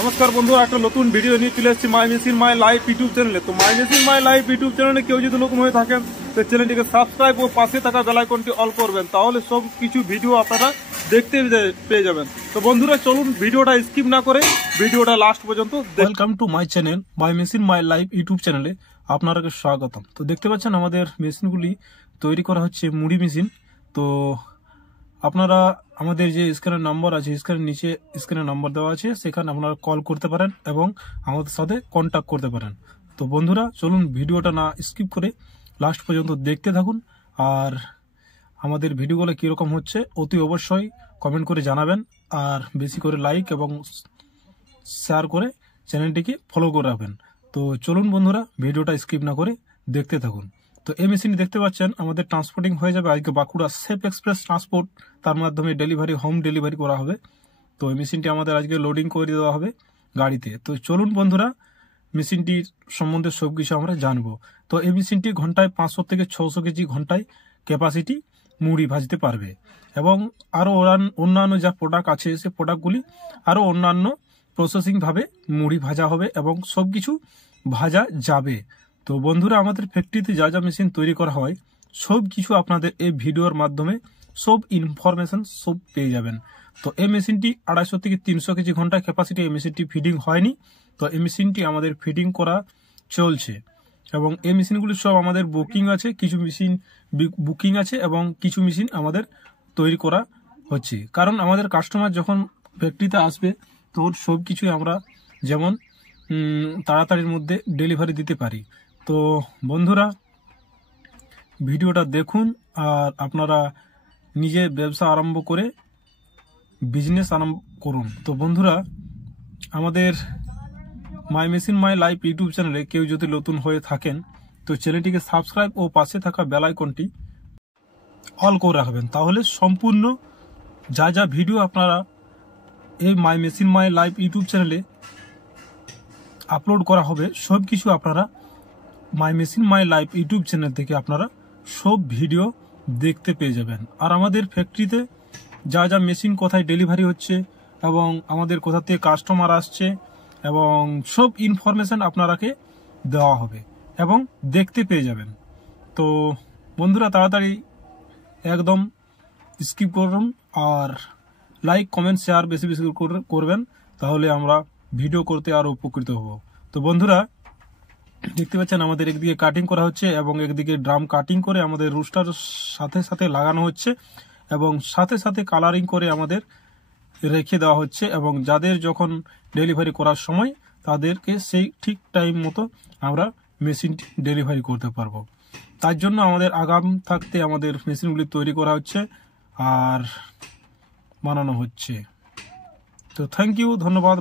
নমস্কার বন্ধুরা, একটা নতুন ভিডিও নিয়ে চলে এসেছি my machine my live YouTube চ্যানেলে। তো my machine my live YouTube চ্যানেলে কেউ যদি নতুন হয়ে থাকেন তো চ্যানেলটিকে সাবস্ক্রাইব ও পাশে থাকা বেল আইকনটি অল করবেন, তাহলে সব কিছু ভিডিও আপনারা দেখতে পেয়ে যাবেন। তো বন্ধুরা চলুন ভিডিওটা স্কিপ না করে ভিডিওটা লাস্ট পর্যন্ত। Welcome to my channel my machine my live YouTube চ্যানেলে আপনাদেরকে স্বাগতম। তো দেখতে পাচ্ছেন আমাদের মেশিনগুলি তৈরি করা হচ্ছে মুড়ি মেশিন। তো আপনারা আমাদের যে স্ক্রিনের নাম্বার আছে, স্ক্রিনের নিচে স্ক্রিনের নাম্বার দেওয়া আছে, সেখানে আপনারা কল করতে পারেন এবং আমাদের সাথে কন্ট্যাক্ট করতে পারেন। তো বন্ধুরা চলুন ভিডিওটা না স্কিপ করে লাস্ট পর্যন্ত দেখতে থাকুন। আর আমাদের ভিডিওগুলো কীরকম হচ্ছে অতি অবশ্যই কমেন্ট করে জানাবেন, আর বেশি করে লাইক এবং শেয়ার করে চ্যানেলটিকে ফলো করে রাখবেন। তো চলুন বন্ধুরা ভিডিওটা স্কিপ না করে দেখতে থাকুন। তো এই মেশিনটি দেখতে পাচ্ছেন আমাদের ট্রান্সপোর্টিং হয়ে যাবে আজকে বাঁকুড়া সেফ এক্সপ্রেস ট্রান্সপোর্ট, তার মাধ্যমে ডেলিভারি হোম ডেলিভারি করা হবে। তো এই মেশিনটি আমাদের আজকে লোডিং করে দেওয়া হবে গাড়িতে। তো চলুন বন্ধুরা মেশিনটির সম্বন্ধে সব কিছু আমরা জানবো। তো এই মেশিনটি ঘন্টায় 500 থেকে 600 কেজি ঘন্টায় ক্যাপাসিটি মুড়ি ভাজতে পারবে, এবং আরও অন্যান্য যা প্রোডাক্ট আছে সে প্রোডাক্টগুলি আরও অন্যান্য প্রসেসিংভাবে মুড়ি ভাজা হবে এবং সব কিছু ভাজা যাবে। তো বন্ধুরা আমাদের ফ্যাক্টরিতে যা যা মেশিন তৈরি করা হয় সব কিছু আপনাদের এই ভিডিওর মাধ্যমে সব ইনফরমেশন সব পেয়ে যাবেন। তো এই মেশিনটি 250 থেকে 300 কেজি ঘন্টা ক্যাপাসিটি এই মেশিনটি ফিডিং হয়নি। তো এই মেশিনটি আমাদের ফিডিং করা চলছে, এবং এই মেশিনগুলি সব আমাদের বুকিং আছে, কিছু মেশিন বুকিং আছে এবং কিছু মেশিন আমাদের তৈরি করা হচ্ছে। কারণ আমাদের কাস্টমার যখন ফ্যাক্টরিতে আসবে তো সব কিছুই আমরা যেমন তাড়াতাড়ির মধ্যে ডেলিভারি দিতে পারি। তো বন্ধুরা ভিডিওটা দেখুন, আর আপনারা নিজে ব্যবসা আরম্ভ করে বিজনেস আরম্ভ করুন। তো বন্ধুরা আমাদের my machine my live YouTube চ্যানেলে কেউ যদি নতুন হয়ে থাকেন তো চ্যানেলটিকে সাবস্ক্রাইব ও পাশে থাকা বেল আইকনটি অল করে রাখবেন, তাহলে সম্পূর্ণ যা যা ভিডিও আপনারা এই my machine my live YouTube চ্যানেলে আপলোড করা হবে সব কিছু আপনারা my machine my live YouTube channel থেকে আপনারা সব ভিডিও দেখতে পেয়ে যাবেন। আর আমাদের ফ্যাক্টরিতে যা যা মেশিন কোথায় ডেলিভারি হচ্ছে এবং আমাদের কোথা থেকে কাস্টমার আসছে এবং সব ইনফরমেশন আপনারাকে দেওয়া হবে এবং দেখতে পেয়ে যাবেন। তো বন্ধুরা তাড়াতাড়ি একদম স্কিপ করুন, আর লাইক কমেন্ট শেয়ার বেশি বেশি করবেন, তাহলে আমরা ভিডিও করতে আরও উপকৃত হব। তো বন্ধুরা দেখতে পাচ্ছেন আমাদের একদিকে কাটিং করা হচ্ছে এবং একদিকে ড্রাম কাটিং করে আমাদের রুস্টার সাথে সাথে লাগানো হচ্ছে এবং সাথে সাথে কালারিং করে আমাদের রেখে দেওয়া হচ্ছে, এবং যাদের যখন ডেলিভারি করার সময় তাদেরকে সেই ঠিক টাইম মতো আমরা মেশিনটি ডেলিভারি করতে পারবো। তার জন্য আমাদের আগাম থাকতে আমাদের মেশিনগুলি তৈরি করা হচ্ছে আর বানানো হচ্ছে। তো থ্যাংক ইউ, ধন্যবাদ।